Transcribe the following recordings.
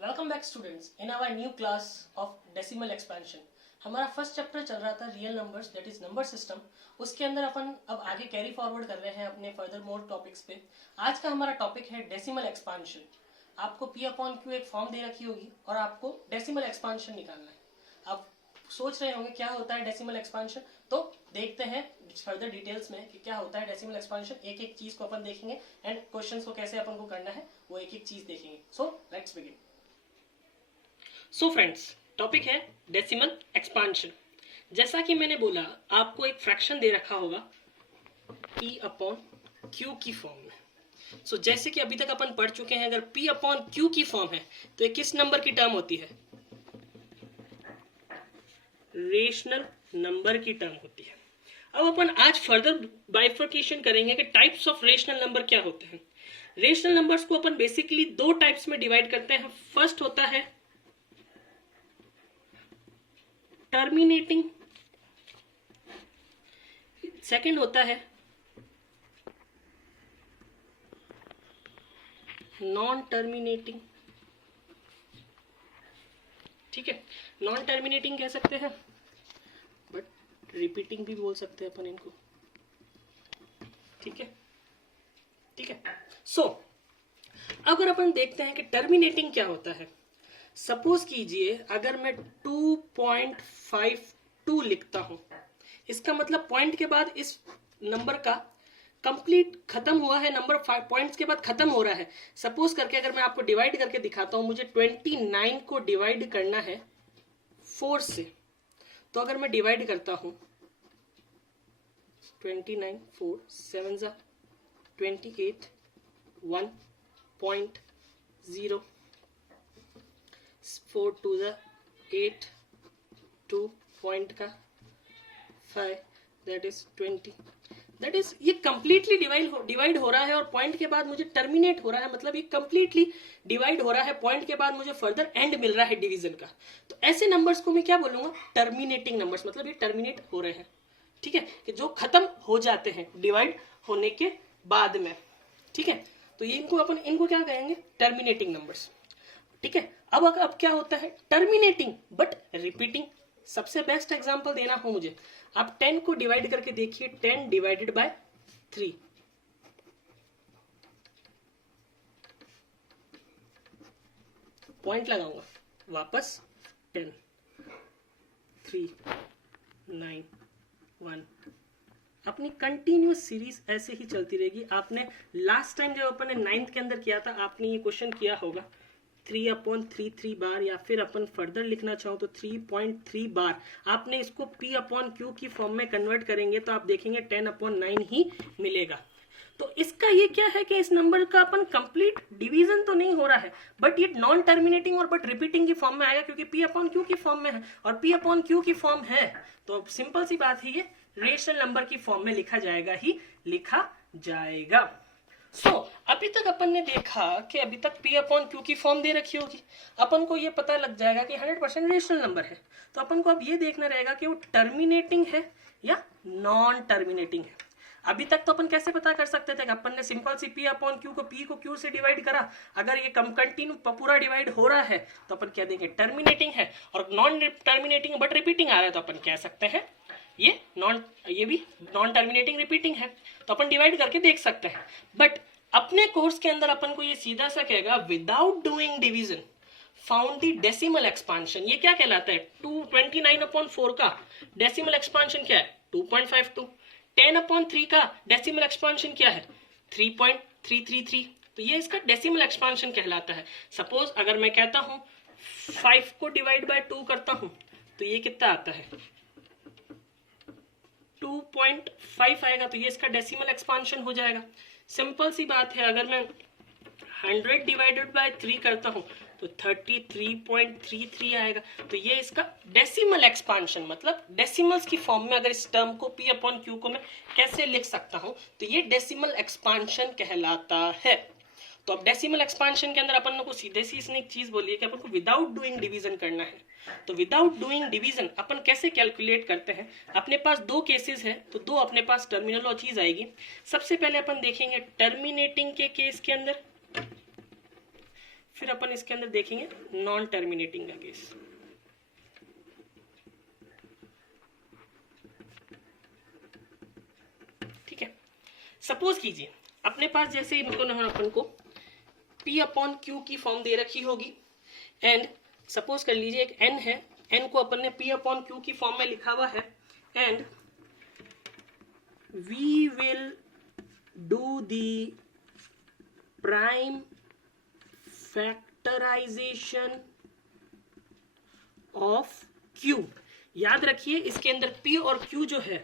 Welcome back students in our new class of decimal expansion. हमारा first chapter चल रहा था real numbers that is number system. उसके अंदर अपन अब आगे कैरी फॉरवर्ड कर रहे हैं अपने फर्दर मोर टॉपिक्स पे। आज का हमारा टॉपिक है डेसिमल एक्सपेंशन। आपको पी अपॉन क्यू एक फॉर्म दे रखी होगी और आपको डेसिमल एक्सपेंशन निकालना है। आप सोच रहे होंगे क्या होता है डेसिमल एक्सपेंशन, तो देखते हैं फर्दर डिटेल्स में कि क्या होता है डेसिमल एक्सपेंशन। एक एक चीज को अपन देखेंगे एंड क्वेश्चंस को कैसे अपन को करना है वो एक एक चीज देखेंगे। So let's begin. So friends, topic है डेसिमल एक्सपांशन। जैसा कि मैंने बोला, आपको एक फ्रैक्शन दे रखा होगा p अपॉन q की फॉर्म में। सो जैसे कि अभी तक अपन पढ़ चुके हैं, अगर p अपॉन q की फॉर्म है तो ये किस नंबर की टर्म होती है? रेशनल नंबर की टर्म होती है। अब अपन आज फर्दर बाइफर्केशन करेंगे कि टाइप्स ऑफ रेशनल नंबर क्या होते हैं। रेशनल नंबर्स को अपन बेसिकली दो टाइप्स में डिवाइड करते हैं। फर्स्ट होता है टर्मिनेटिंग, सेकंड होता है नॉन टर्मिनेटिंग। ठीक है, नॉन टर्मिनेटिंग कह सकते हैं, बट रिपीटिंग भी बोल सकते हैं अपन इनको। ठीक है, ठीक है। सो अगर अपन देखते हैं कि टर्मिनेटिंग क्या होता है, सपोज कीजिए अगर मैं 2.52 लिखता हूं, इसका मतलब पॉइंट के बाद इस नंबर का कंप्लीट खत्म हुआ है, नंबर पॉइंट्स के बाद खत्म हो रहा है। सपोज करके अगर मैं आपको डिवाइड करके दिखाता हूं, मुझे 29 को डिवाइड करना है 4 से। तो अगर मैं डिवाइड करता हूं 29 4 7 28 1.0 4 2 8 2 पॉइंट का 5 दैट इज 20। दैट इज ये कंप्लीटली डिवाइड हो रहा है और पॉइंट के बाद मुझे टर्मिनेट हो रहा है, मतलब ये कंप्लीटली डिवाइड हो रहा है, पॉइंट के बाद मुझे फर्दर एंड मिल रहा है डिवीजन का। तो ऐसे नंबर्स को मैं क्या बोलूंगा? टर्मिनेटिंग नंबर्स, मतलब ये टर्मिनेट हो रहे हैं। ठीक है, कि जो खत्म हो जाते हैं डिवाइड होने के बाद में। ठीक है, तो ये इनको क्या कहेंगे? Terminating numbers. ठीक है, अब क्या होता है? Terminating but repeating. सबसे बेस्ट एग्जांपल देना हो मुझे, आप 10 को डिवाइड करके देखिए, 10 डिवाइडेड बाय 3। पॉइंट लगाऊंगा वापस 10 3 9 1। अपनी कंटिन्यूस सीरीज ऐसे ही चलती रहेगी। आपने लास्ट टाइम जब अपन ने 9th के अंदर किया था, आपने ये क्वेश्चन किया होगा 3/3 बार, या फिर अपन फर्दर लिखना चाहो तो 3.3 बार। आपने इसको p अपॉन क्यू की फॉर्म में कन्वर्ट करेंगे तो आप देखेंगे 10/9 ही मिलेगा। तो इसका ये क्या है कि इस नंबर का अपन कंप्लीट डिवीजन तो नहीं हो रहा है, बट ये नॉन टर्मिनेटिंग और बट रिपीटिंग की फॉर्म में आएगा, क्योंकि p अपॉन क्यू की फॉर्म में है और p अपॉन क्यू की फॉर्म है तो सिंपल सी बात है, ये रेशनल नंबर की फॉर्म में लिखा जाएगा। सो अभी तक अपन ने देखा कि अभी तक p अपॉन क्यू की फॉर्म दे रखी होगी, अपन को ये पता लग जाएगा कि 100% रेशनल नंबर है। तो अपन को अब ये देखना रहेगा कि वो टर्मिनेटिंग है या नॉन टर्मिनेटिंग है। अभी तक तो अपन कैसे पता कर सकते थे कि अपन ने सिंपल सी p अपॉन क्यू को p को q से डिवाइड करा, अगर ये कंटिन्यू पूरा डिवाइड हो रहा है तो अपन कह देंगे टर्मिनेटिंग है, और नॉन टर्मिनेटिंग बट रिपीटिंग आ रहा है तो अपन कह सकते हैं ये भी नॉन टर्मिनेटिंग रिपीटिंग है। तो अपन डिवाइड करके देख सकते हैं, बट अपने कोर्स के अंदर अपन को ये सीधा सा कहेगा without doing division found the decimal expansion. ये क्या कहलाता है? 29/4 का डेसिमल एक्सपांशन क्या है? 2.52। 10/3 का डेसिमल एक्सपांशन क्या है? 3.333। तो ये इसका डेसिमल एक्सपांशन कहलाता है। सपोज अगर मैं कहता हूं 5 को डिवाइड बाय 2 करता हूं तो ये कितना आता है? 2.5 आएगा, तो ये इसका डेसिमल एक्सपांशन हो जाएगा। सिंपल सी बात है, अगर मैं 100 डिवाइडेड बाय 3 करता हूं तो 33.33 आएगा। तो ये इसका डेसिमल एक्सपांशन, मतलब डेसिमल्स की फॉर्म में अगर इस टर्म को p अपॉन क्यू को मैं कैसे लिख सकता हूं, तो ये डेसिमल एक्सपांशन कहलाता है। तो अब डेसिमल एक्सपांशन के अंदर अपन को सीधे सी इसने एक चीज बोली है कि अपन को विदाउट डूइंग डिवीजन करना है। तो विदाउट डूइंग डिवीजन अपन कैसे कैलकुलेट करते हैं? अपने पास दो केसेस है, तो दो अपने पास टर्मिनोलॉजीज आएगी। सबसे पहले अपन देखेंगे टर्मिनेटिंग के केस के अंदर, फिर अपन इसके अंदर देखेंगे नॉन टर्मिनेटिंग का केस। ठीक है, सपोज कीजिए अपने पास जैसे अपन को P अपॉन Q की फॉर्म दे रखी होगी एंड सपोज कर लीजिए एक n है, n को अपन ने P अपॉन Q की फॉर्म में लिखा हुआ है and we will do the prime factorization of Q। याद रखिए इसके अंदर P और Q जो है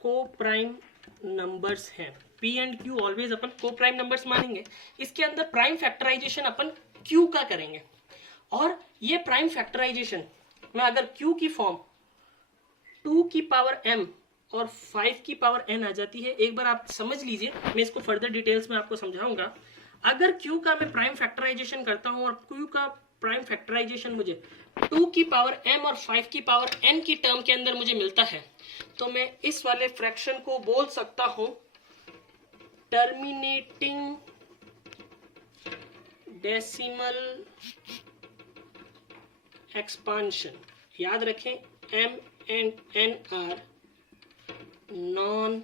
को प्राइम नंबर्स हैं। P एंड Q ऑलवेज अपन को प्राइम नंबर्स मानेंगे। इसके अंदर प्राइम फैक्टराइजेशन अपन Q का करेंगे और ये प्राइम फैक्टराइजेशन में अगर Q की फॉर्म 2 की पावर m और 5 की पावर n आ जाती है, एक बार आप समझ लीजिए, मैं इसको फर्दर डिटेल्स में आपको समझाऊंगा। अगर Q का मैं प्राइम फैक्टराइजेशन करता हूं और Q का प्राइम फैक्टराइजेशन मुझे 2 की पावर m और 5 की पावर n की टर्म के अंदर मुझे मिलता है, तो मैं इस वाले फ्रैक्शन को बोल सकता हूं टर्मिनेटिंग डेसिमल एक्सपांशन। याद रखें m and n are non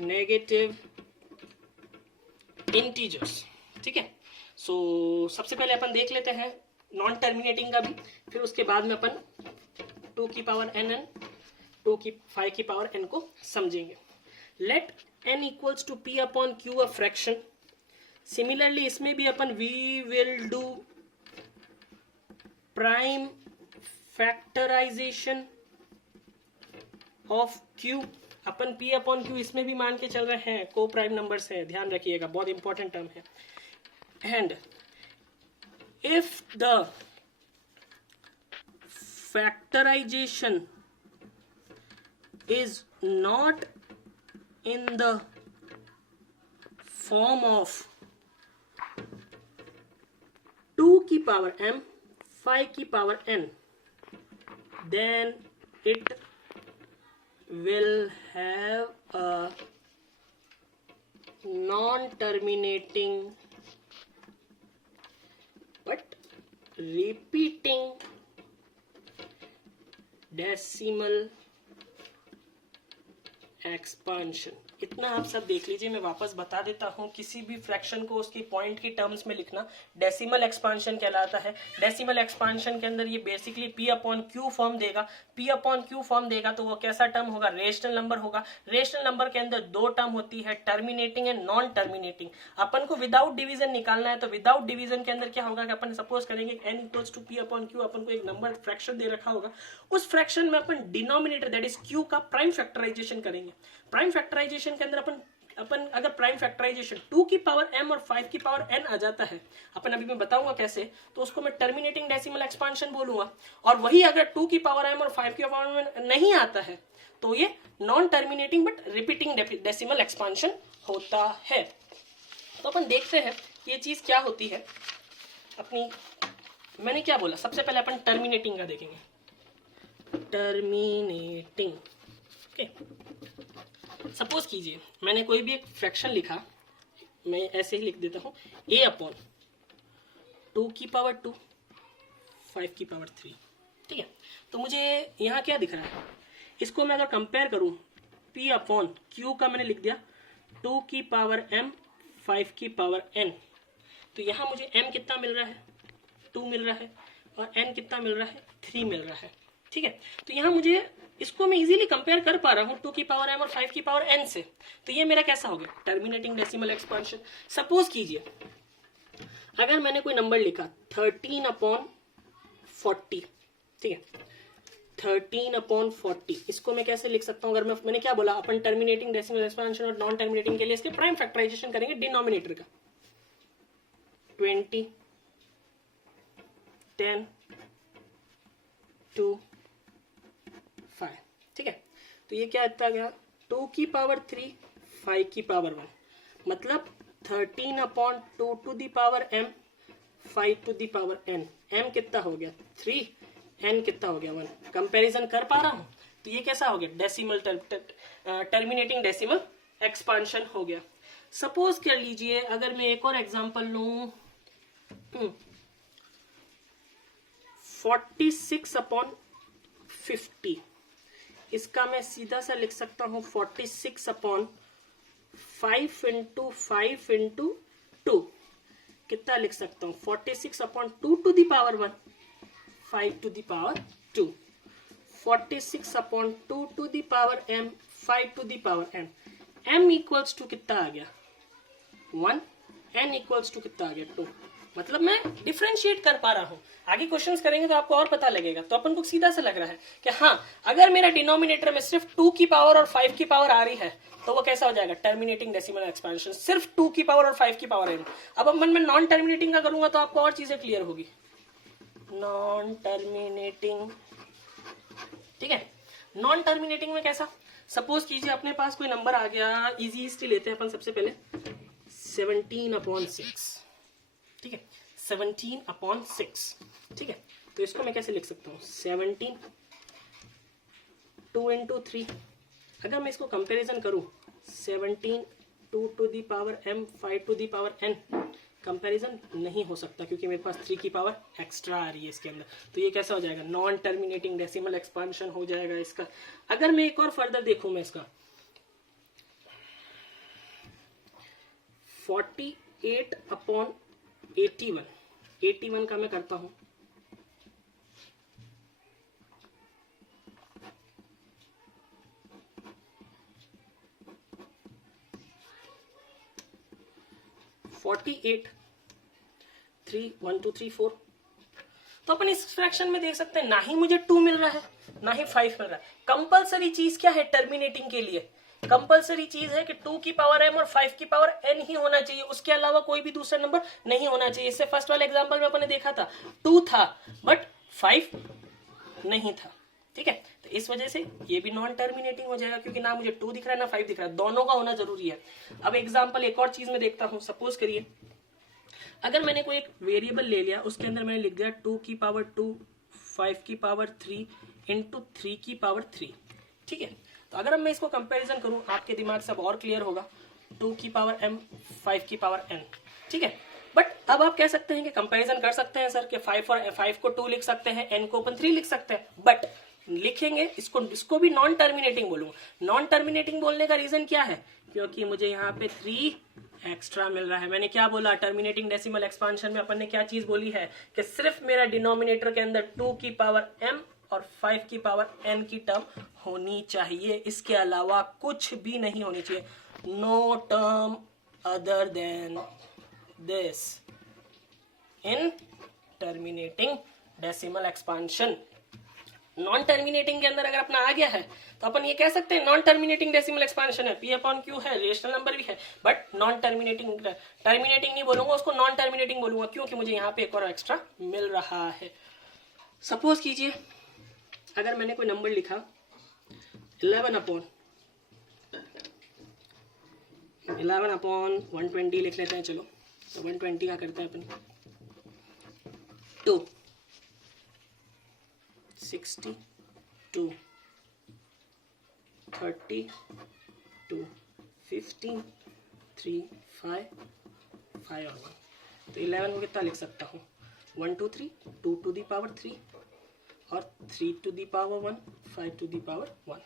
negative integers. ठीक है, सो सबसे पहले अपन देख लेते हैं नॉन टर्मिनेटिंग का भी, फिर उसके बाद में अपन 2 की पावर n 2 की 5 की पावर n को समझेंगे। Let n equals to p upon q a fraction. Similarly इसमें भी अपन we will do prime factorization of q। अपन p अपॉन q इसमें भी मान के चल रहे हैं, को प्राइम नंबर्स है, ध्यान रखिएगा, बहुत इंपॉर्टेंट टर्म है। And if the factorization is not in the form of 2 की पावर m 5 की power n, then it will have a non-terminating but repeating decimal expansion. इतना आप सब देख लीजिए, मैं वापस बता देता हूं, किसी भी फ्रैक्शन को उसकी पॉइंट की टर्म्स में लिखना डेसिमल एक्सपांशन कहलाता है। डेसिमल एक्सपांशन के अंदर ये basically P upon Q form देगा। P अपॉन Q फॉर्म देगा तो वो कैसा टर्म होगा, रेशनल नंबर होगा। रेशनल नंबर के अंदर दो टर्म होती है, टर्मिनेटिंग एंड नॉन टर्मिनेटिंग। अपन को विदाउट डिवीजन निकालना है, तो विदाउट डिवीजन के अंदर क्या होगा कि अपन सपोज करेंगे n equals to P upon Q, अपन को एक नंबर फ्रैक्शन दे रखा होगा, उस फ्रैक्शन में अपन डिनोमिनेटर दैट इज Q का प्राइम फैक्टराइजेशन करेंगे। प्राइम फैक्टराइजेशन के अंदर अपन अगर प्राइम फैक्टराइजेशन 2 की पावर m और 5 की पावर n आ जाता है, अपन अभी मैं बताऊंगा कैसे, तो उसको मैं टर्मिनेटिंग डेसिमल एक्सपांशन बोलूंगा। और वही अगर 2 की पावर m और 5 की पावर n नहीं आता है तो ये non terminating but repeating decimal expansion होता है। तो अपन देखते हैं ये चीज क्या होती है अपनी। मैंने क्या बोला, सबसे पहले अपन टर्मिनेटिंग का देखेंगे, टर्मिनेटिंग। ओके, सपोज कीजिए मैंने कोई भी एक फ्रैक्शन लिखा, मैं ऐसे ही लिख देता हूं a अपॉन 2 की पावर 2 5 की पावर 3। ठीक है, तो मुझे यहाँ क्या दिख रहा है, इसको मैं अगर कंपेयर करूं p अपॉन q का मैंने लिख दिया 2 की पावर m 5 की पावर n, तो यहाँ मुझे m कितना मिल रहा है, 2 मिल रहा है, और n कितना मिल रहा है, 3 मिल रहा है। ठीक है, तो यहाँ मुझे इसको मैं इजीली कंपेयर कर पा रहा हूँ 2 की पावर m और 5 की पावर n से, तो ये मेरा कैसा हो गया, टर्मिनेटिंग डेसिमल एक्सपांशन। सपोज कीजिए अगर मैंने कोई नंबर लिखा 13 अपॉन 40, ठीक है, 13 अपॉन 40, इसको मैं कैसे लिख सकता हूँ, अगर मैंने क्या बोला, अपन टर्मिनेटिंग डेसिमल एक्सपांशन और नॉन टर्मिनेटिंग के लिए इसके प्राइम फैक्टराइजेशन करेंगे डिनोमिनेटर का, 20 10 2 5। ठीक है, तो ये क्या आता गया, 2 की पावर 3 5 की पावर 1, मतलब 13 upon 2 to the power m 5 to the power n। m कितना हो गया 3, n कितना हो गया 1। कंपैरिजन कर पा रहा हूं, तो ये कैसा हो गया, डेसिमल टर्मिनेटिंग डेसिमल एक्सपांशन हो गया। सपोज कर लीजिए अगर मैं एक और एग्जांपल लूं, 46/50, इसका मैं सीधा सा लिख सकता हूं 46/5 इंटू 5 इंटू 2, कितना लिख सकता हूं 46/2 to the power 1, 5 to the power 2, 46/2 to the power m, 5 to the power m, m equals to कितना आ गया 1, n इक्वल्स टू कितना आ गया 2। मतलब मैं डिफरेंशिएट कर पा रहा हूं। आगे क्वेश्चंस करेंगे तो आपको और पता लगेगा। तो अपन को सीधा सा लग रहा है कि हाँ, अगर मेरा डिनोमिनेटर में सिर्फ 2 की पावर और 5 की पावर आ रही है तो वो कैसा हो जाएगा, टर्मिनेटिंग डेसिमल एक्सपेंशन, सिर्फ 2 की पावर और 5 की पावर है। अब अपन मैं नॉन टर्मिनेटिंग का करूंगा तो आपको और चीजें क्लियर होगी। नॉन टर्मिनेटिंग, ठीक है। नॉन टर्मिनेटिंग में कैसा, सपोज कीजिए अपने पास कोई नंबर आ गया, इजी हिस्ट्री लेते हैं अपन सबसे पहले, 17/6, ठीक है, 17/6, ठीक है। तो इसको मैं कैसे लिख सकता हूँ 17, 2 इंटू 3, अगर मैं इसको कंपैरिजन करूं 17, 2 to the power m, 5 to the power n, comparison नहीं हो सकता क्योंकि मेरे पास 3 की पावर एक्स्ट्रा आ रही है इसके अंदर। तो ये कैसा हो जाएगा, नॉन टर्मिनेटिंग डेसिमल एक्सपांशन हो जाएगा इसका। अगर मैं एक और फर्दर देखूं, मैं इसका 48/81, 81 का मैं करता हूं 48, 3, 1 2 3 4, तो अपन इस फ्रैक्शन में देख सकते हैं ना ही मुझे 2 मिल रहा है ना ही 5 मिल रहा है। कंपलसरी चीज क्या है टर्मिनेटिंग के लिए, कंपलसरी चीज है कि 2 की पावर m और 5 की पावर n ही होना चाहिए, उसके अलावा कोई भी दूसरा नंबर नहीं होना चाहिए। इससे फर्स्ट वाले एग्जांपल में अपन ने देखा था 2 था बट 5 नहीं था, ठीक है। तो इस वजह से ये भी नॉन टर्मिनेटिंग हो जाएगा क्योंकि ना मुझे 2 दिख रहा है ना 5 दिख रहा है, दोनों का होना जरूरी है। अब एग्जांपल एक और चीज में देखता हूं, सपोज करिए अगर मैंने कोई एक वेरिएबल ले लिया, उसके अंदर मैंने लिख दिया 2 की पावर 2, 5 की पावर 3 इंटू 3 की पावर 3, ठीक है। तो अगर मैं इसको कंपैरिजन करूं, आपके दिमाग से अब और क्लियर होगा, 2 की पावर m, 5 की पावर n, ठीक है। बट अब आप कह सकते हैं कि कंपैरिजन कर सकते हैं सर कि 5 को 2 लिख सकते हैं, n को अपन 3 लिख सकते हैं, बट लिखेंगे इसको भी नॉन टर्मिनेटिंग बोलूंगा। नॉन टर्मिनेटिंग बोलने का रीजन क्या है, क्योंकि मुझे यहाँ पे 3 एक्स्ट्रा मिल रहा है। मैंने क्या बोला, टर्मिनेटिंग डेसिमल एक्सपांशन में अपन ने क्या चीज बोली है कि सिर्फ मेरा डिनोमिनेटर के अंदर 2 की पावर m और 5 की पावर n की टर्म होनी चाहिए, इसके अलावा कुछ भी नहीं होनी चाहिए। No term other than this in terminating decimal expansion. Non terminating के अंदर अगर अपना आ गया है तो अपन ये कह सकते हैं नॉन टर्मिनेटिंग डेसिमल एक्सपांशन है, p/q है, रेशनल नंबर भी है, बट नॉन टर्मिनेटिंग नहीं बोलूंगा उसको, नॉन टर्मिनेटिंग बोलूंगा क्योंकि मुझे यहाँ पे एक और एक्स्ट्रा मिल रहा है। सपोज कीजिए अगर मैंने कोई नंबर लिखा 11/120 लिख लेते हैं, चलो तो 120 का करते हैं अपन 2, 62, 32, 15, 3, 5 और 1, तो 11 को कितना लिख सकता हूँ 1 2 3, 2 टू दी पावर 3 और 3 to the power 1, 5 to the power 1।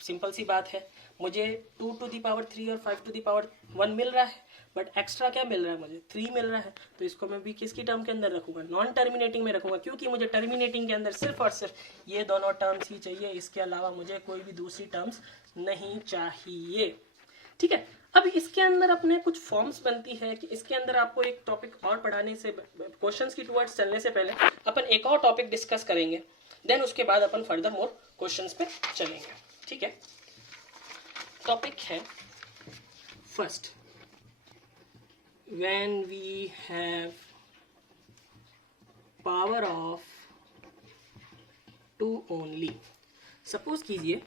Simple सी बात है, मुझे 2 टू दी पावर 3 और 5 टू दी पावर 1 मिल रहा है, बट एक्स्ट्रा क्या मिल रहा है मुझे 3 मिल रहा है। तो इसको मैं भी किसकी टर्म के अंदर रखूंगा, नॉन टर्मिनेटिंग में रखूंगा, क्योंकि मुझे टर्मिनेटिंग के अंदर सिर्फ और सिर्फ ये दोनों टर्म्स ही चाहिए, इसके अलावा मुझे कोई भी दूसरी टर्म्स नहीं चाहिए, ठीक है। अब इसके अंदर अपने कुछ फॉर्म्स बनती है कि इसके अंदर आपको एक टॉपिक और पढ़ाने से, क्वेश्चंस की टुवर्ड्स चलने से पहले अपन एक और टॉपिक डिस्कस करेंगे, देन उसके बाद अपन फर्दर मोर क्वेश्चंस पे चलेंगे, ठीक है। टॉपिक है first, when we have power of 2 only। Suppose कीजिए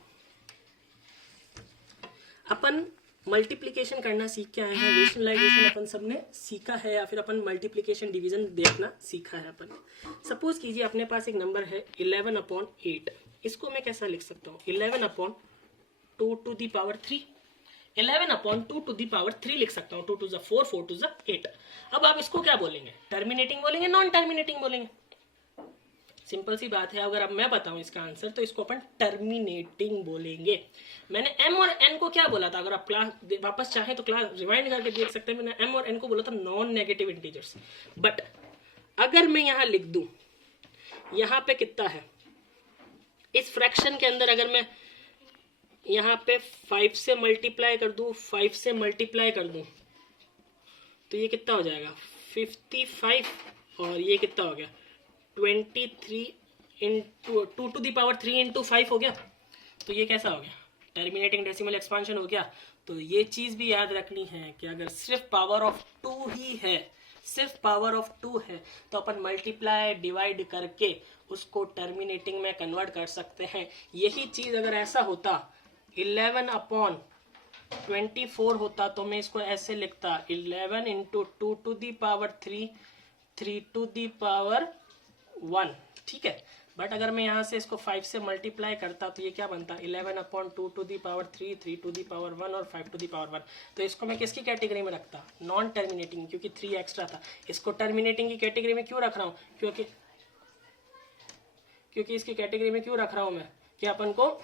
अपन मल्टीप्लिकेशन करना सीख के आए हैं, रेशनलाइजेशन अपन सबने सीखा है, या फिर अपन मल्टीप्लिकेशन डिवीजन देखना सीखा है अपन। सपोज कीजिए अपने पास एक नंबर है 11/8, इसको मैं कैसा लिख सकता हूँ 11/2 टू दी पावर 3 11/2⁻³ लिख सकता हूँ। 2 2 4, 4 2 8। अब आप इसको क्या बोलेंगे, टर्मिनेटिंग बोलेंगे, नॉन टर्मिनेटिंग बोलेंगे? सिंपल सी बात है, अगर अब मैं बताऊं इसका आंसर तो इसको अपन टर्मिनेटिंग बोलेंगे। मैंने एम और एन को क्या बोला था, अगर आप क्लास वापस चाहें तो क्लास रिवाइंड करके देख सकते हैं। मैंने एम और एन को बोला था नॉन नेगेटिव इंटीजर्स। बट अगर मैं यहां लिख दूं, यहां पे कितना है इस फ्रैक्शन के अंदर, अगर मैं यहाँ पे 5 से मल्टीप्लाई कर दूं, 5 से मल्टीप्लाई कर दूं, तो ये कितना हो जाएगा 55, और ये कितना हो गया 23 इंटू 2⁻³ इंटू 5 हो गया। तो ये कैसा हो गया, टर्मिनेटिंग डेसिमल एक्सपांशन हो गया। तो ये चीज भी याद रखनी है कि अगर सिर्फ पावर ऑफ 2 ही है, सिर्फ पावर ऑफ 2 है, तो अपन मल्टीप्लाई डिवाइड करके उसको टर्मिनेटिंग में कन्वर्ट कर सकते हैं। यही चीज अगर ऐसा होता 11/24 होता, तो मैं इसको ऐसे लिखता 11 इंटू 2⁻³ 3⁻1, ठीक है। बट अगर मैं यहाँ से इसको 5 से मल्टीप्लाई करता तो ये क्या बनता 11/2⁻³ 3⁻1 और 5⁻1। तो इसको मैं किसकी कैटेगरी में रखता, नॉन टर्मिनेटिंग, क्योंकि 3 एक्स्ट्रा था। इसको टर्मिनेटिंग की कैटेगरी में क्यों रख रहा हूँ, क्योंकि इसकी कैटेगरी में क्यों रख रहा हूँ मैं, कि अपन को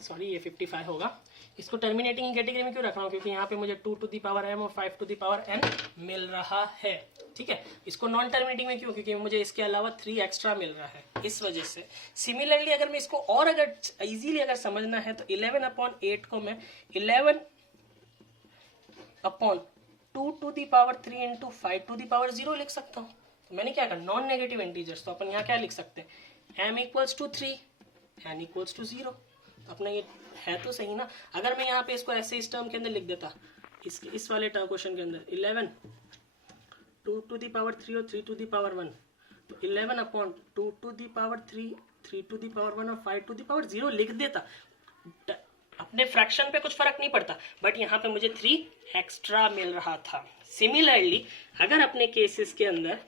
सॉरी ये 55 होगा। इसको टर्मिनेटिंग की कैटेगरी में क्यों रख रहा हूँ, क्योंकि यहाँ पे मुझे 2⁻m और 5⁻n मिल रहा है, ठीक है। इसको नॉन टर्मिनेटिंग में क्यों, क्योंकि मुझे इसके अलावा 3 एक्स्ट्रा मिल रहा है, इस वजह से। सिमिलरली अगर मैं इसको और अगर इजीली अगर समझना है तो 11/8 को मैं 11/2⁻³ इंटू 5⁻0 लिख सकता हूँ। तो मैंने क्या कहा, नॉन नेगेटिव इंटीजर्स, तो अपन यहाँ क्या लिख सकते हैं, m = 3, n = 0। अपना ये है तो सही ना। अगर मैं यहाँ पे इसको ऐसे इस टर्म के अंदर लिख देता, इस वाले क्वेश्चन के अंदर 11 2⁻³ और 3⁻1, तो 11/2⁻³ 3⁻1 और 5⁻0 लिख देता, अपने फ्रैक्शन पे कुछ फर्क नहीं पड़ता, बट यहाँ पे मुझे 3 एक्स्ट्रा मिल रहा था। सिमिलरली अगर अपने केसेस के अंदर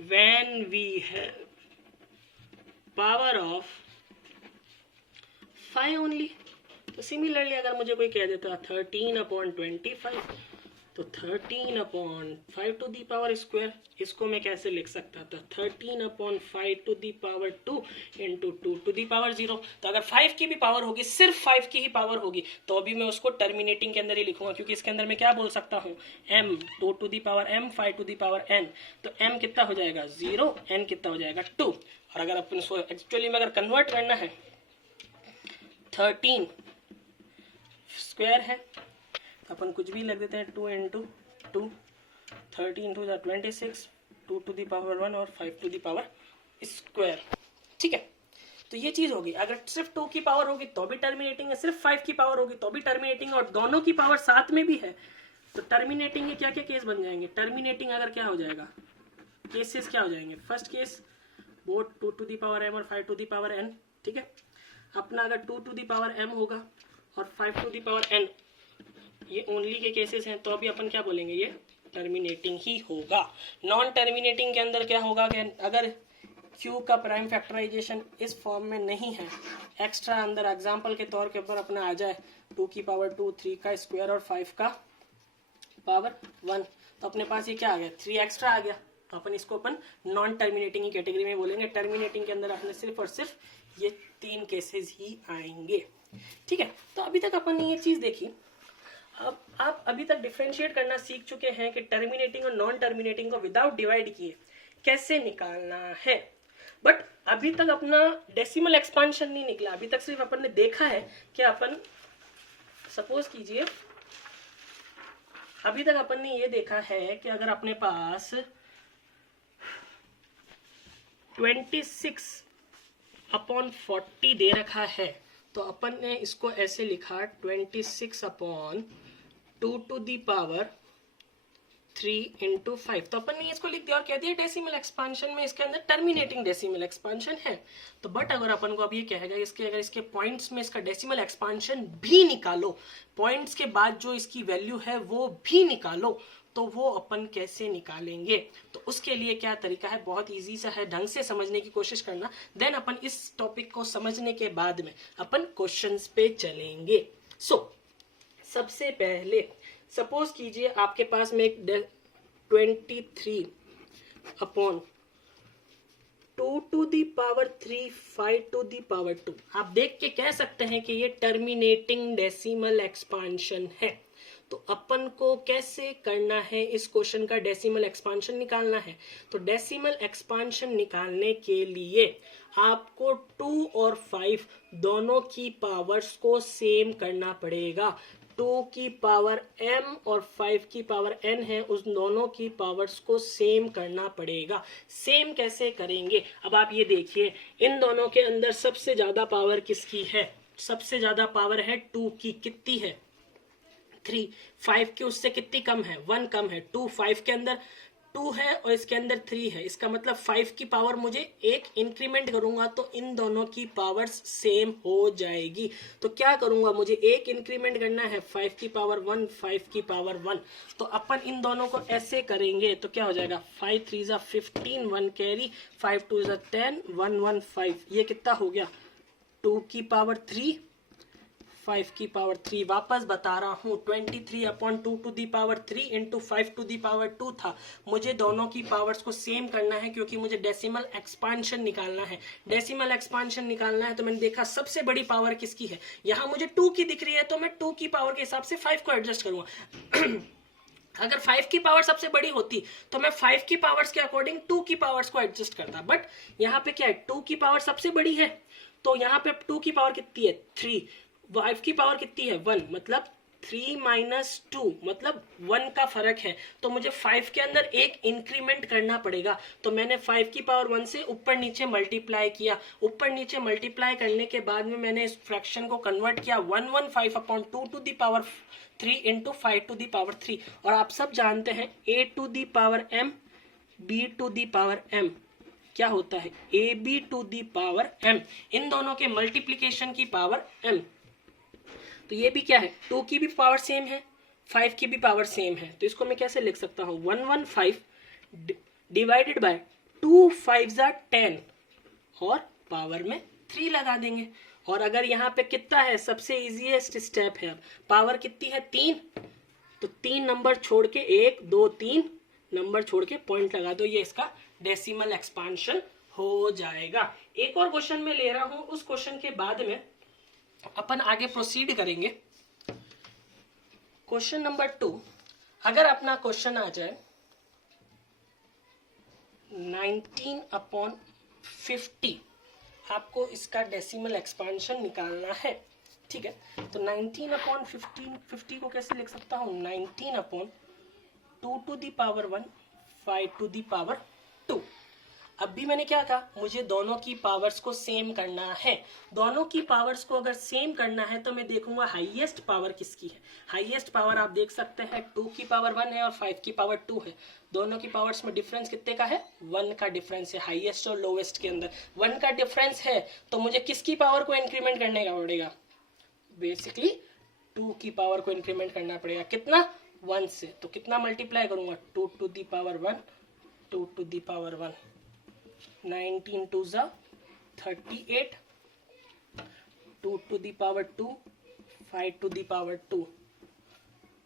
when we have power of 5 only, तो सिमिलरली अगर मुझे कोई कह देता 13/25, तो 13/5⁻², इसको मैं कैसे लिख सकता था 13/5⁻² इंटू 2⁻0। तो अगर 5 की भी पावर होगी, सिर्फ 5 की ही पावर होगी, तो अभी मैं उसको टर्मिनेटिंग के अंदर ही लिखूंगा, क्योंकि इसके अंदर मैं क्या बोल सकता हूँ m 2⁻m 5⁻n। तो m कितना हो जाएगा 0, n कितना हो जाएगा 2। और अगर अपन इसको एक्चुअली में अगर कन्वर्ट करना है, 13 स्क्वायर है, तो अपन कुछ भी लग देते हैं 2 इंटू 2, 13 2 26, 2⁻1 और 5⁻², ठीक है। तो ये चीज होगी। अगर सिर्फ 2 की पावर होगी तो भी टर्मिनेटिंग है, सिर्फ 5 की पावर होगी तो भी टर्मिनेटिंग है, और दोनों की पावर साथ में भी है, तो टर्मिनेटिंग के क्या क्या केस बन जाएंगे। टर्मिनेटिंग अगर क्या हो जाएगा, केसेस क्या हो जाएंगे, फर्स्ट केस बोथ 2⁻m और 5⁻n, ठीक है। अपना अगर 2⁻m होगा और 5⁻n ये ओनली के केसेस हैं, तो अभी अपन क्या बोलेंगे, ये टर्मिनेटिंग ही होगा। नॉन टर्मिनेटिंग के अंदर क्या होगा कि अगर Q का प्राइम फैक्टराइजेशन इस फॉर्म में नहीं है, एक्स्ट्रा अंदर एग्जांपल के तौर के ऊपर अपना आ जाए 2⁻2 3 का स्क्वायर और 5 का पावर 1, तो अपने पास ये क्या आ गया 3 एक्स्ट्रा आ गया। तो अपन इसको अपन नॉन टर्मिनेटिंग की कैटेगरी में बोलेंगे। टर्मिनेटिंग के अंदर अपने सिर्फ और सिर्फ ये 3 केसेस ही आएंगे, ठीक है। तो अभी तक अपन ने ये चीज देखी। अब आप अभी तक डिफरेंशिएट करना सीख चुके हैं कि टर्मिनेटिंग और नॉन टर्मिनेटिंग को विदाउट डिवाइड किए कैसे निकालना है। बट अभी तक अपना डेसिमल एक्सपांशन नहीं निकला। अभी तक सिर्फ अपन ने देखा है कि अपन सपोज कीजिए, अभी तक अपन ने ये देखा है कि अगर अपने पास 26/40 दे रखा है, तो अपन ने इसको ऐसे लिखा 26/2⁻³ इंटू 5। तो अपन ने इसको लिख दिया और कह दिया डेसिमल एक्सपांशन में इसके अंदर टर्मिनेटिंग डेसिमल एक्सपांशन है। तो बट अगर अपन को अब ये कहेगा इसके अगर इसके पॉइंट्स में इसका डेसिमल एक्सपांशन भी निकालो, पॉइंट्स के बाद जो इसकी वैल्यू है वो भी निकालो, तो वो अपन कैसे निकालेंगे। तो उसके लिए क्या तरीका है, बहुत इजी सा है, ढंग से समझने की कोशिश करना। देन अपन इस टॉपिक को समझने के बाद में अपन क्वेश्चंस पे चलेंगे। सबसे पहले सपोज कीजिए आपके पास में एक 23 upon 2 to the power 3 5 to the power 2। आप देख के कह सकते हैं कि ये टर्मिनेटिंग डेसिमल एक्सपांशन है। तो अपन को कैसे करना है, इस क्वेश्चन का डेसिमल एक्सपांशन निकालना है। तो डेसिमल एक्सपांशन निकालने के लिए आपको 2 और 5 दोनों की पावर्स को सेम करना पड़ेगा। 2 की पावर m और 5 की पावर n है, उस दोनों की पावर्स को सेम करना पड़ेगा। सेम कैसे करेंगे, अब आप ये देखिए, इन दोनों के अंदर सबसे ज्यादा पावर किसकी है? सबसे ज्यादा पावर है 2 की। कितनी है? 3। 5 की उससे कितनी कम है? 1 कम है। 2 5 के अंदर 2 है और इसके अंदर 3 है। इसका मतलब 5 की पावर मुझे एक इंक्रीमेंट करूंगा तो इन दोनों की पावर्स सेम हो जाएगी। तो क्या करूंगा, मुझे एक इंक्रीमेंट करना है, 5 की पावर 1 5 की पावर 1। तो अपन इन दोनों को ऐसे करेंगे तो क्या हो जाएगा, 5 3 जा 15, 1 कैरी, 5 2 जा 10, 1 1 5। ये कितना हो गया? 2 की पावर 3 5 की पावर 3। वापस बता रहा हूँ, 23 upon 2 to the power 3 into 5 to the power 2 था। मुझे दोनों की पावर्स को सेम करना है क्योंकि मुझे डेसिमल एक्सपांशन निकालना है। डेसिमल एक्सपांशन निकालना है तो मैंने देखा सबसे बड़ी पावर किसकी है। यहाँ मुझे 2 की दिख रही है तो मैं 2 की पावर के हिसाब से 5 को एडजस्ट करूंगा। अगर 5 की पावर सबसे बड़ी होती तो मैं 5 की पावर्स के अकॉर्डिंग 2 की पावर्स को एडजस्ट करता। बट यहाँ पे क्या है, 2 की पावर सबसे बड़ी है तो यहाँ पे 2 की पावर कितनी है? 3। 5 की पावर कितनी है? 1। मतलब 3 माइनस 2 मतलब 1 का फर्क है। तो मुझे 5 के अंदर एक इंक्रीमेंट करना पड़ेगा। तो मैंने 5 की पावर 1 से ऊपर नीचे मल्टीप्लाई किया। ऊपर नीचे मल्टीप्लाई करने के बाद में मैंने इस फ्रैक्शन को कन्वर्ट किया 115 upon 2 to the power 3 into 5 to the power 3। और आप सब जानते हैं a to the power m b to the power m क्या होता है? ab to the power m। इन दोनों के मल्टीप्लीकेशन की पावर m। तो ये भी क्या है, 2 की भी पावर सेम है, 5 की भी पावर सेम है। तो इसको मैं कैसे लिख सकता हूँ, 115 डिवाइडेड बाय 2 5 जा 10 और पावर में 3 लगा देंगे। और अगर यहाँ पे कितना है, सबसे इजीएस्ट स्टेप है। अब पावर कितनी है? 3। तो 3 नंबर छोड़ के 1 2 3 नंबर छोड़ के पॉइंट लगा दो, ये इसका डेसिमल एक्सपांशन हो जाएगा। एक और क्वेश्चन में ले रहा हूं, उस क्वेश्चन के बाद में अपन आगे प्रोसीड करेंगे। क्वेश्चन नंबर 2, अगर अपना क्वेश्चन आ जाए 19 अपॉन 50, आपको इसका डेसिमल एक्सपांशन निकालना है। ठीक है, तो 19 अपॉन 50 को कैसे लिख सकता हूँ, 19 upon 2 to the power 1 5 to the power 2। अब भी मैंने क्या कहा, मुझे दोनों की पावर्स को सेम करना है। दोनों की पावर्स को अगर सेम करना है तो मैं देखूंगा हाईएस्ट पावर किसकी है। हाईएस्ट पावर आप देख सकते हैं 2 की पावर 1 है और 5 की पावर 2 है। दोनों की पावर्स में डिफरेंस कितने का है? 1 का डिफरेंस है। हाईएस्ट और लोवेस्ट के अंदर 1 का डिफरेंस है तो मुझे किसकी पावर को इंक्रीमेंट करने का पड़ेगा? बेसिकली 2 की पावर को इंक्रीमेंट करना पड़ेगा। कितना? 1 से। तो कितना मल्टीप्लाई करूंगा? 2 to the power 1 2 to the power 1, 19 2 जा 38, 2 to the power 2 5 to the power 2,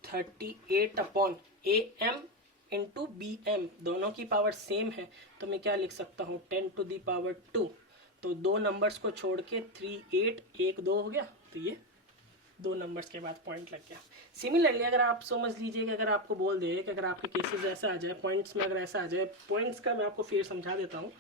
38 upon am into bm। दोनों की पावर सेम है तो मैं क्या लिख सकता हूँ, 10 टू दी पावर 2। तो 2 नंबर्स को छोड़ के 3 8 1 2 हो गया। तो ये 2 नंबर्स के बाद पॉइंट लग गया। सिमिलरली अगर आप समझ लीजिए कि अगर आपको बोल दे कि अगर आपके केसेस ऐसा आ जाए, पॉइंट्स में अगर ऐसा आ जाए, पॉइंट्स का मैं आपको फिर समझा देता हूँ।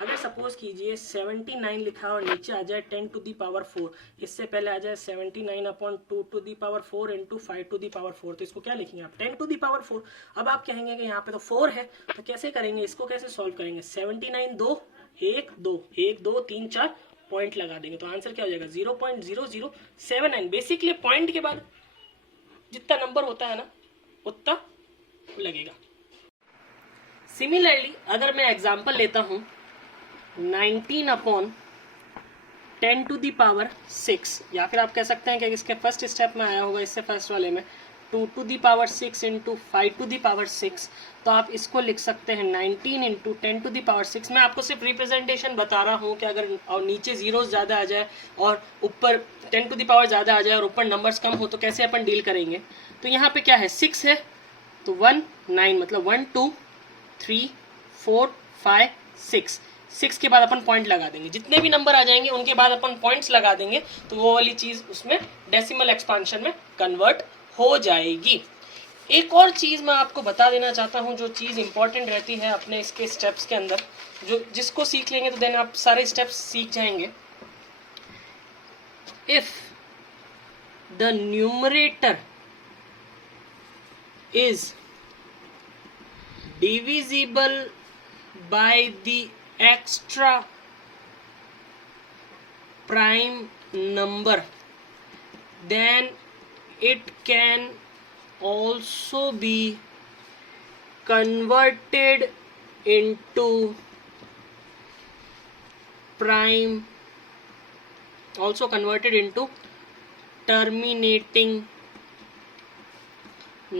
अगर सपोज कीजिए 79 लिखा और नीचे आ जाए 10 टू दी पावर 4, इससे पहले आ जाए 79 upon 2 to the power 4 into 5 to the power 4, तो इसको क्या लिखेंगे आप? 10 टू दी पावर 4। अब आप कहेंगे कि यहाँ पे तो 4 है, तो कैसे करेंगे इसको, कैसे सॉल्व करेंगे? 79 2 1 2 1 2 3 4 पॉइंट लगा देंगे तो आंसर क्या हो जाएगा? 0.0079। बेसिकली पॉइंट के बाद जितना नंबर होता है ना उतना लगेगा। सिमिलरली अगर मैं एग्जांपल लेता हूं 19 अपॉन 10 टू दी पावर 6, या फिर आप कह सकते हैं कि इसके फर्स्ट स्टेप में आया होगा, इससे फर्स्ट वाले में 2 to the power 6 into 5 to the power 6, तो आप इसको लिख सकते हैं 19 इंटू 10 टू दी पावर 6। मैं आपको सिर्फ रिप्रेजेंटेशन बता रहा हूँ कि अगर और नीचे जीरोस ज़्यादा आ जाए और ऊपर 10 टू दी पावर ज़्यादा आ जाए और ऊपर नंबर्स कम हो तो कैसे अपन डील करेंगे। तो यहाँ पे क्या है, 6 है तो 1 9, मतलब 1 2 3 4 5 6, 6 के बाद अपन पॉइंट लगा देंगे, जितने भी नंबर आ जाएंगे उनके बाद अपन पॉइंट्स लगा देंगे, तो वो वाली चीज़ उसमें डेसिमल एक्सपांशन में कन्वर्ट हो जाएगी। एक और चीज़ मैं आपको बता देना चाहता हूँ, जो चीज़ इंपॉर्टेंट रहती है अपने इसके स्टेप्स के अंदर, जो जिसको सीख लेंगे तो देन आप सारे स्टेप्स सीख जाएंगे। If the numerator is divisible by the extra prime number, then it can also be converted into terminating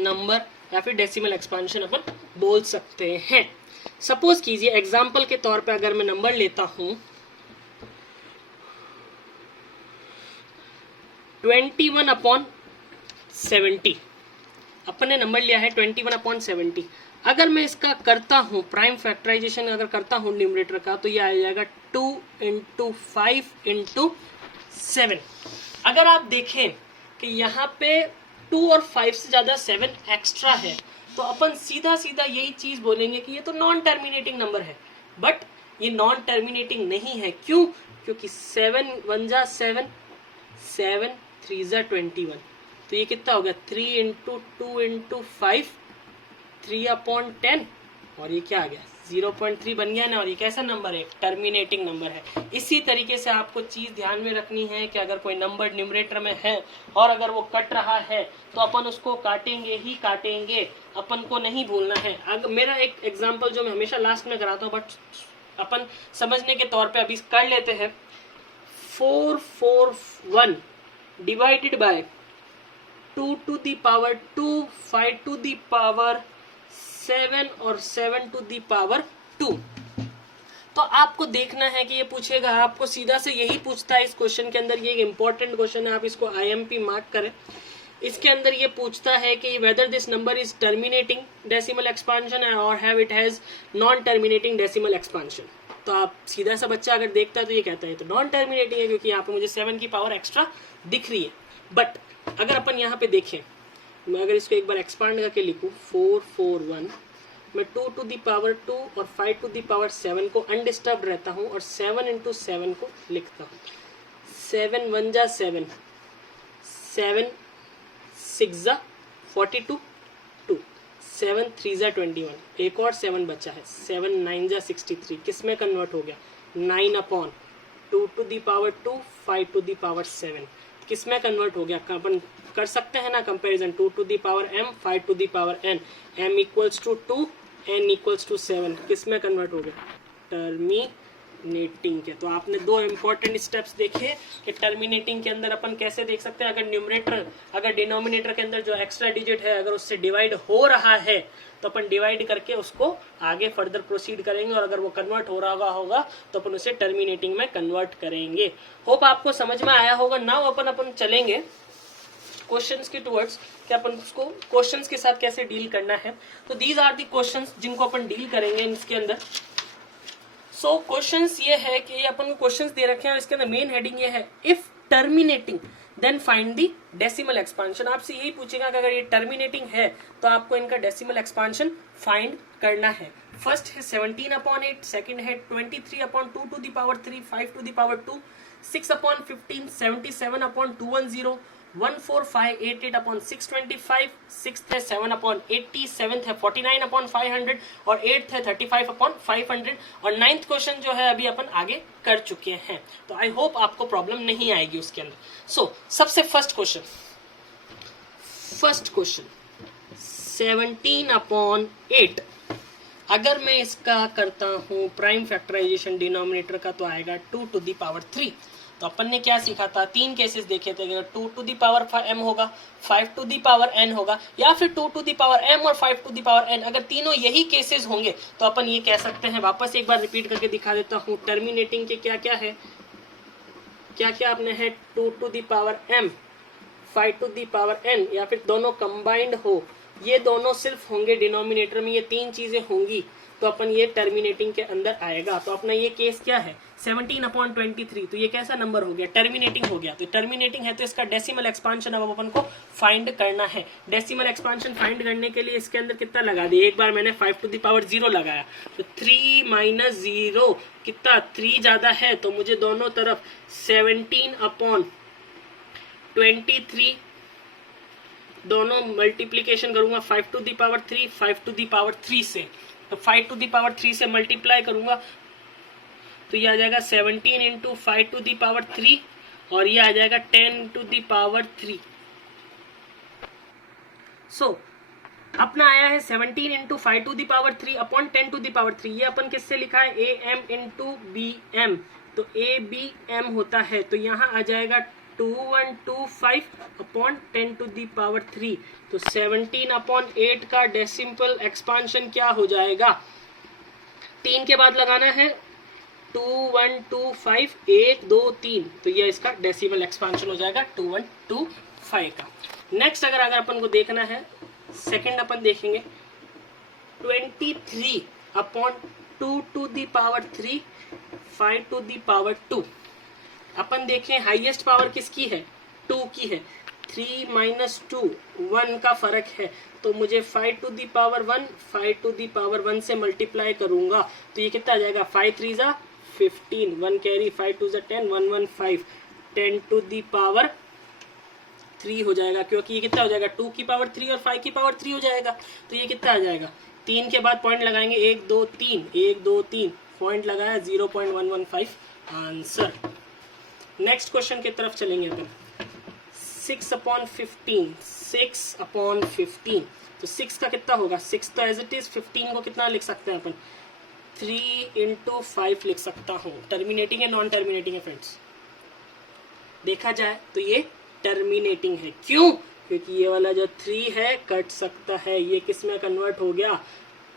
number, या फिर डेसिमल एक्सपांशन अपन बोल सकते हैं। सपोज कीजिए एग्जाम्पल के तौर पे अगर मैं नंबर लेता हूं 21/70, अपन ने नंबर लिया है 21/70। अगर मैं इसका करता हूं प्राइम फैक्टराइजेशन अगर करता हूं न्यूमरेटर का, तो ये आ जाएगा 2 इंटू 5 इंटू 7। अगर आप देखें कि यहाँ पे 2 और 5 से ज़्यादा 7 एक्स्ट्रा है, तो अपन सीधा सीधा यही चीज़ बोलेंगे कि ये तो नॉन टर्मिनेटिंग नंबर है। बट ये नॉन टर्मिनेटिंग नहीं है, क्यों? क्योंकि 7 1 जा 7, 7 3 जा 21, तो ये कितना हो गया 3 इंटू 2 इंटू 5, 3/10, और ये क्या आ गया 0.3 बन गया ना। और ये कैसा नंबर है, टर्मिनेटिंग नंबर है। इसी तरीके से आपको चीज़ ध्यान में रखनी है कि अगर कोई नंबर न्यूमरेटर में है और अगर वो कट रहा है तो अपन उसको काटेंगे ही काटेंगे, अपन को नहीं भूलना है। अगर मेरा एक एग्जांपल जो मैं हमेशा लास्ट में कराता हूँ, बट अपन समझने के तौर पे अभी कर लेते हैं। 441 divided by 2 to the power 2, 5 to the power 7 और 7 टू दी पावर 2। तो आपको देखना है कि ये पूछेगा, आपको सीधा से यही पूछता है इस क्वेश्चन के अंदर। ये एक इंपॉर्टेंट क्वेश्चन है, आप इसको IMP मार्क करें। इसके अंदर ये पूछता है कि whether this number is terminating decimal expansion और have it has non terminating decimal expansion. तो आप सीधा सा बच्चा अगर देखता है तो ये कहता है तो नॉन टर्मिनेटिंग है, क्योंकि यहाँ पे मुझे 7 की पावर एक्स्ट्रा दिख रही है। बट अगर अपन यहाँ पे देखें, मैं अगर इसको एक बार एक्सपांड करके लिखूँ 441, मैं 2 टू दी पावर 2 और 5 टू दी पावर 7 को अनडिस्टर्ब रहता हूँ और 7 इंटू 7 को लिखता हूँ। 7 1 जा 7, 7 6 जा 42, 2 7 3 जा 21, एक और 7 बचा है, 7 9 जा 63, किस में कन्वर्ट हो गया 9/2 to the power 2, 5 to the power 7, किस में कन्वर्ट हो गया। अपन कर सकते हैं ना comparison, 2 to the power m, 5 to the power n, m equals to 2, n equals to 7, किस में कन्वर्ट हो गया टर्मिनेटिंग के। तो आपने दो इंपॉर्टेंट स्टेप्स देखे कि टर्मिनेटिंग के अंदर अपन कैसे देख सकते हैं। अगर न्यूमरेटर अगर डिनोमिनेटर के अंदर जो एक्स्ट्रा डिजिट है अगर उससे डिवाइड हो रहा है तो अपन डिवाइड करके उसको आगे फर्दर प्रोसीड करेंगे, और अगर वो कन्वर्ट हो रहा होगा तो अपन उसे टर्मिनेटिंग में कन्वर्ट करेंगे। होप आपको समझ में आया होगा। नाउ अपन चलेंगे क्वेश्चंस के टुवर्ड्स कि अपन उसको क्वेश्चंस के साथ कैसे डील करना है। तो दीज आर दी क्वेश्चंस जिनको अपन डील करेंगे इसके अंदर। सो क्वेश्चंस ये है कि अपन को क्वेश्चंस दे रखे हैं और इसके अंदर मेन हेडिंग ये है if terminating then find the decimal expansion. आपसे यही पूछेगा कि अगर ये टर्मिनेटिंग है तो आपको इनका डेसिमल एक्सपांशन फाइंड करना है। फर्स्ट है 17/8, सेकंड है 23/2 to the power 3, 5 to the power 2, 6/15, 77/210, 14588/625, sixth है 7/80, सेवेंथ है 49/500 और एट्थ है 35/500 और नाइन्थ क्वेश्चन जो है अभी अपन आगे कर चुके हैं। तो आई होप आपको प्रॉब्लम नहीं आएगी उसके अंदर। सो सबसे फर्स्ट क्वेश्चन 17/8। अगर मैं इसका करता हूं प्राइम फैक्टराइजेशन डिनोमिनेटर का तो आएगा 2 टू दी पावर 3। तो अपन ने क्या सीखा था, 3 केसेस देखे थे, अगर 2 टू द पावर m होगा, 5 टू द पावर n होगा, या फिर 2 टू द पावर m और 5 टू द पावर n। अगर तीनों यही केसेस होंगे तो अपन ये कह सकते हैं, वापस एक बार रिपीट करके दिखा देता हूँ, टर्मिनेटिंग के क्या क्या है, क्या क्या आपने है, 2 to the power m, 5 to the power n, या फिर दोनों कंबाइंड हो, ये दोनों सिर्फ होंगे डिनोमिनेटर में, ये 3 चीजें होंगी तो अपन ये टर्मिनेटिंग के अंदर आएगा। तो अपना ये केस क्या है, 17/23, तो ये कैसा नंबर हो गया, टर्मिनेटिंग हो गया। तो टर्मिनेटिंग है तो इसका डेसिमल एक्सपांशन अब अपन को फाइंड करना है। डेसिमल एक्सपांशन फाइंड करने के लिए इसके अंदर कितना लगा दिया, एक बार मैंने 5 टू द पावर 0 लगाया, तो 3 - 0 कितना, 3 ज्यादा है, तो मुझे दोनों तरफ 17/23 दोनों मल्टीप्लीकेशन करूंगा 5 to the power 3, 5 to the power 3 से, तो 5 टू द पावर 3 से मल्टीप्लाई करूंगा तो ये आ जाएगा 17 इंटू 5 टू द पावर 3, और ये आ जाएगा 10 टू द पावर 3। सो अपना आया है 17 into 5 to the power 3 upon 10 to the power 3। ये अपन किससे लिखा है, A M into B M, तो ए बी एम होता है, तो यहाँ आ जाएगा 2125 अपॉन 10 टू दी पावर 3, तो 17/8 का डेसिमल एक्सपांशन क्या हो जाएगा, 3 के बाद लगाना है 2125, 1 2 3, तो ये इसका डेसिमल एक्सपांशन हो जाएगा 2125 का। नेक्स्ट अगर अपन को देखना है, सेकंड अपन देखेंगे 23/2 to the power 3, 5 to the power 2। अपन देखें हाईएस्ट पावर किसकी है, 2 की है, 3 - 2 1 का फर्क है, तो मुझे 5 to the power 1, 5 to the power 1 से मल्टीप्लाई करूंगा तो ये कितना आ जाएगा, 5 3 = 15, 1 कैरी, 5 2 = 10, 1 1 5, 10 टू द पावर 3 हो जाएगा, क्योंकि ये कितना हो जाएगा, 2 की पावर 3 और 5 की पावर 3 हो जाएगा, तो ये कितना आ जाएगा, 3 के बाद पॉइंट लगाएंगे, 1 2 3, 1 2 3 पॉइंट लगाया, 0.115 आंसर। नेक्स्ट क्वेश्चन की तरफ चलेंगे अपन, 6/15, 6/15, तो 6 का कितना होगा, 6 तो एज इट इज, 15 को कितना लिख सकते हैं अपन, 3 × 5 लिख सकता हूँ। टर्मिनेटिंग है नॉन टर्मिनेटिंग है फ्रेंड्स, देखा जाए तो ये टर्मिनेटिंग है, क्यों, क्योंकि ये वाला जो 3 है कट सकता है, ये किस में कन्वर्ट हो गया,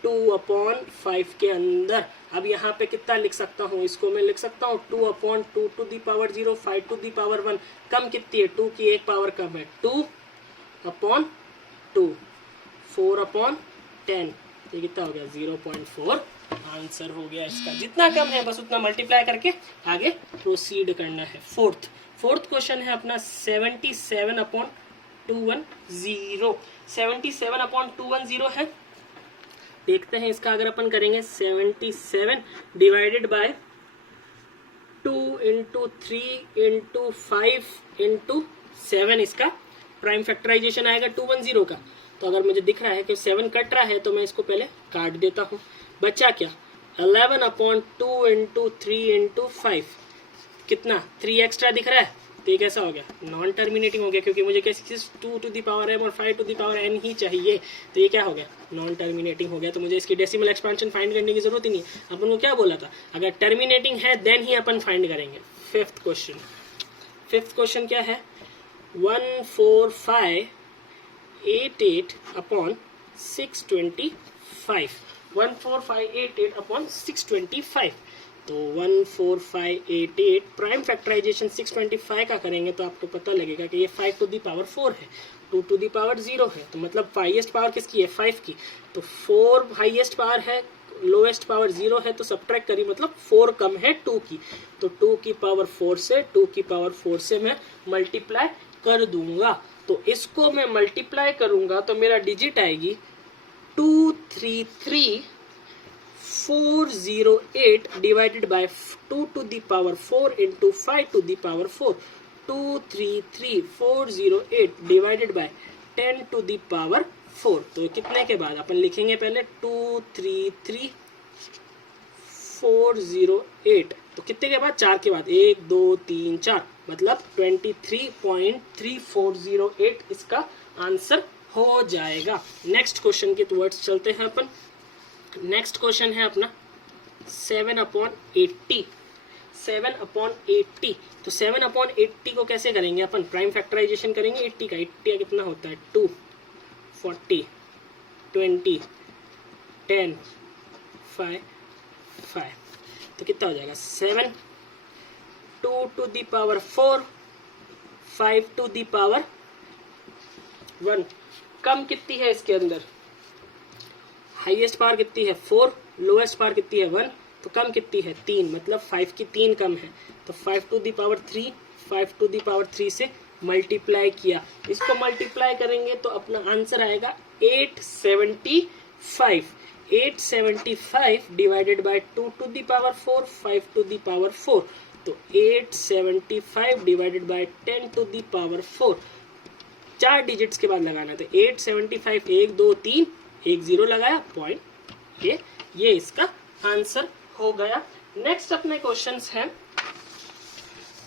2/5 के अंदर। अब यहाँ पे कितना लिख सकता हूँ, इसको मैं लिख सकता हूँ 2/2 to the power 0, 5 to the power 1, कम कितनी है, 2 की 1 पावर कम है, 2/2, 4/10, ये कितना हो गया, 0.4 आंसर हो गया इसका। जितना कम है बस उतना मल्टीप्लाई करके आगे प्रोसीड करना है। फोर्थ क्वेश्चन है अपना 77/210, 77/210 है। देखते हैं इसका, अगर अपन करेंगे 77 डिवाइडेड बाय 2 × 3 × 5 × 7, इसका प्राइम फैक्टराइजेशन आएगा 210 का। तो अगर मुझे दिख रहा है कि 7 कट रहा है तो मैं इसको पहले काट देता हूँ, बचा क्या, 11/2 × 3 × 5, कितना 3 एक्स्ट्रा दिख रहा है, तो ये कैसा हो गया, नॉन टर्मिनेटिंग हो गया, क्योंकि मुझे कैसे 2 टू द पावर m और 5 टू द पावर n ही चाहिए, तो ये क्या हो गया, नॉन टर्मिनेटिंग हो गया। तो मुझे इसकी डेसिमल एक्सपेंशन फाइंड करने की जरूरत ही नहीं है। अपन को क्या बोला था, अगर टर्मिनेटिंग है देन ही अपन फाइंड करेंगे। फिफ्थ क्वेश्चन क्या है, 14588/625, 14588/625, तो 14588 प्राइम फैक्टराइजेशन 625 का करेंगे तो आपको पता लगेगा कि ये 5 टू द पावर 4 है, 2 टू द पावर 0 है, तो मतलब हाईएस्ट पावर किसकी है, 5 की, तो 4 हाईएस्ट पावर है, लोएस्ट पावर 0 है, तो सब्ट्रैक्ट करिए, मतलब 4 कम है 2 की, तो 2 की पावर 4 से मैं मल्टीप्लाई कर दूंगा। तो इसको मैं मल्टीप्लाई करूंगा तो मेरा डिजिट आएगी 233,408 divided by 2 to the power 4 × 5 to the power 4, 233,408 divided by 10 to the power 4। तो कितने के बाद अपन लिखेंगे, पहले 233,408, तो कितने के बाद, 4 के बाद, 1 2 3 4, मतलब 23.3408 इसका आंसर हो जाएगा। नेक्स्ट क्वेश्चन के टुवर्ड्स चलते हैं अपन। नेक्स्ट क्वेश्चन है अपना 7/80, 7/80। तो 7/80 को कैसे करेंगे अपन? प्राइम फैक्टराइजेशन करेंगे 80 का। 80 कितना होता है? 2, 40, 20, 10, 5, 5। तो कितना हो जाएगा? 7, 2 to the power 4, 5 to the power 1। कम कितनी है इसके अंदर? हाईएस्ट पावर कितनी है? 4, लोएस्ट पावर कितनी है? 1। तो कम कितनी है? 3, मतलब 5 की 3 कम है। तो 5 to the power 3, 5 to the power 3 से मल्टीप्लाई किया। इसको मल्टीप्लाई करेंगे तो अपना आंसर आएगा 875। 875 divided by 2 to the power 4, 5 to the power 4। तो 875 divided by 10 to the power 4। 4 digits के बाद लगाना। तो 875, 1 2 3, 1 0 लगाया, पॉइंट। ये इसका आंसर हो गया। नेक्स्ट अपने क्वेश्चंस है।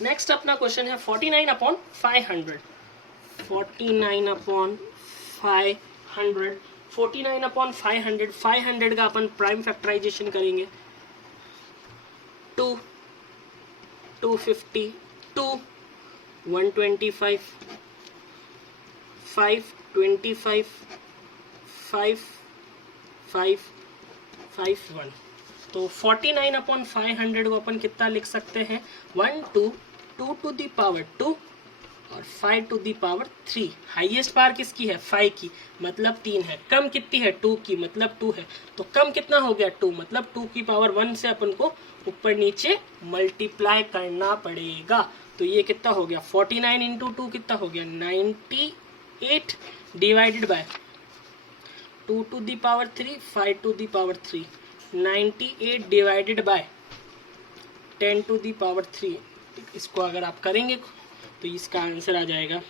नेक्स्ट अपना क्वेश्चन है 49/500। 49/500। 49/500। 500 का अपन प्राइम फैक्टराइजेशन करेंगे। 2, 250, 2, 125, 5, 25, 5, 5, 5, 1। तो 49/500 को अपन कितना लिख सकते हैं? 1, 2, 2 to the power 2 और 5 to the power 3। Highest power किसकी है? 5 की, मतलब 3 है। कम कितनी है? 2 की, मतलब 2 है। तो कम कितना हो गया? 2, मतलब 2 की पावर 1 से अपन को ऊपर नीचे मल्टीप्लाई करना पड़ेगा। तो ये कितना हो गया? 49 इंटू 2 कितना हो गया? 98 divided by 2 to the power 3, 5 to the power 3। 98 divided by 10 to the power 3। इसको अगर आप करेंगे तो इसका आंसर आ जाएगा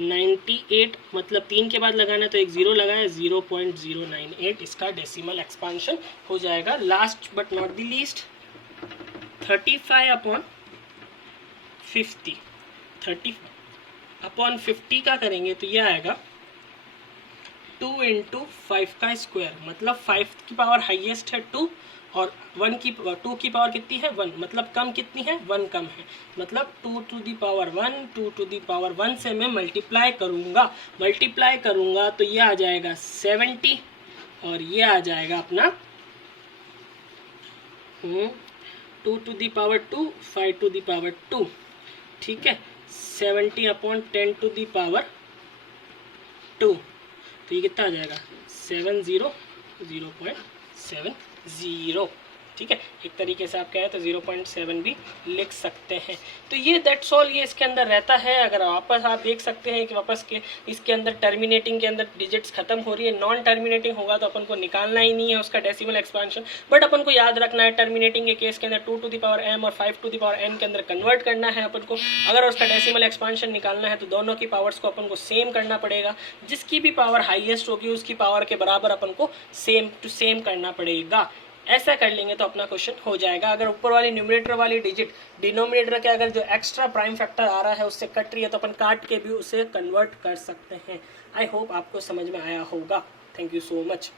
98, मतलब 3 के बाद लगाना, तो एक 0 लगाया, 0.098 इसका डेसिमल एक्सपांशन हो जाएगा। Last but not the least 35/50। 30/50 का करेंगे तो ये आएगा 2 × 5 का स्क्वायर, मतलब 5 की पावर हाईएस्ट है 2 और 2 की पावर कितनी है? 1, मतलब कम कितनी है? 1 कम है, मतलब 2 to the power 1, 2 to the power 1 से मैं मल्टीप्लाई करूँगा तो ये आ जाएगा 70 और ये आ जाएगा अपना 2 to the power 2, 5 to the power 2। ठीक है, 70/10 to the power 2। तो ये कितना आ जाएगा? 70, 0.70। ठीक है, एक तरीके से आप कहें तो 0.7 भी लिख सकते हैं। तो ये दैट्स ऑल ये इसके अंदर रहता है। अगर वापस आप देख सकते हैं कि वापस के इसके अंदर टर्मिनेटिंग के अंदर डिजिट्स खत्म हो रही है। नॉन टर्मिनेटिंग होगा तो अपन को निकालना ही नहीं है उसका डेसिमल एक्सपांशन, बट अपन को याद रखना है टर्मिनेटिंग के केस के अंदर 2 to the power m और 5 to the power n के अंदर कन्वर्ट करना है अपन को। अगर उसका डेसिमल एक्सपांशन निकालना है तो दोनों की पावर्स को अपन को सेम करना पड़ेगा। जिसकी भी पावर हाईएस्ट होगी उसकी पावर के बराबर अपन को सेम टू सेम करना पड़ेगा। ऐसा कर लेंगे तो अपना क्वेश्चन हो जाएगा। अगर ऊपर वाली न्यूमरेटर वाली डिजिट डिनोमिनेटर के अगर जो एक्स्ट्रा प्राइम फैक्टर आ रहा है उससे कट रही है तो अपन काट के भी उसे कन्वर्ट कर सकते हैं। आई होप आपको समझ में आया होगा। Thank you so much.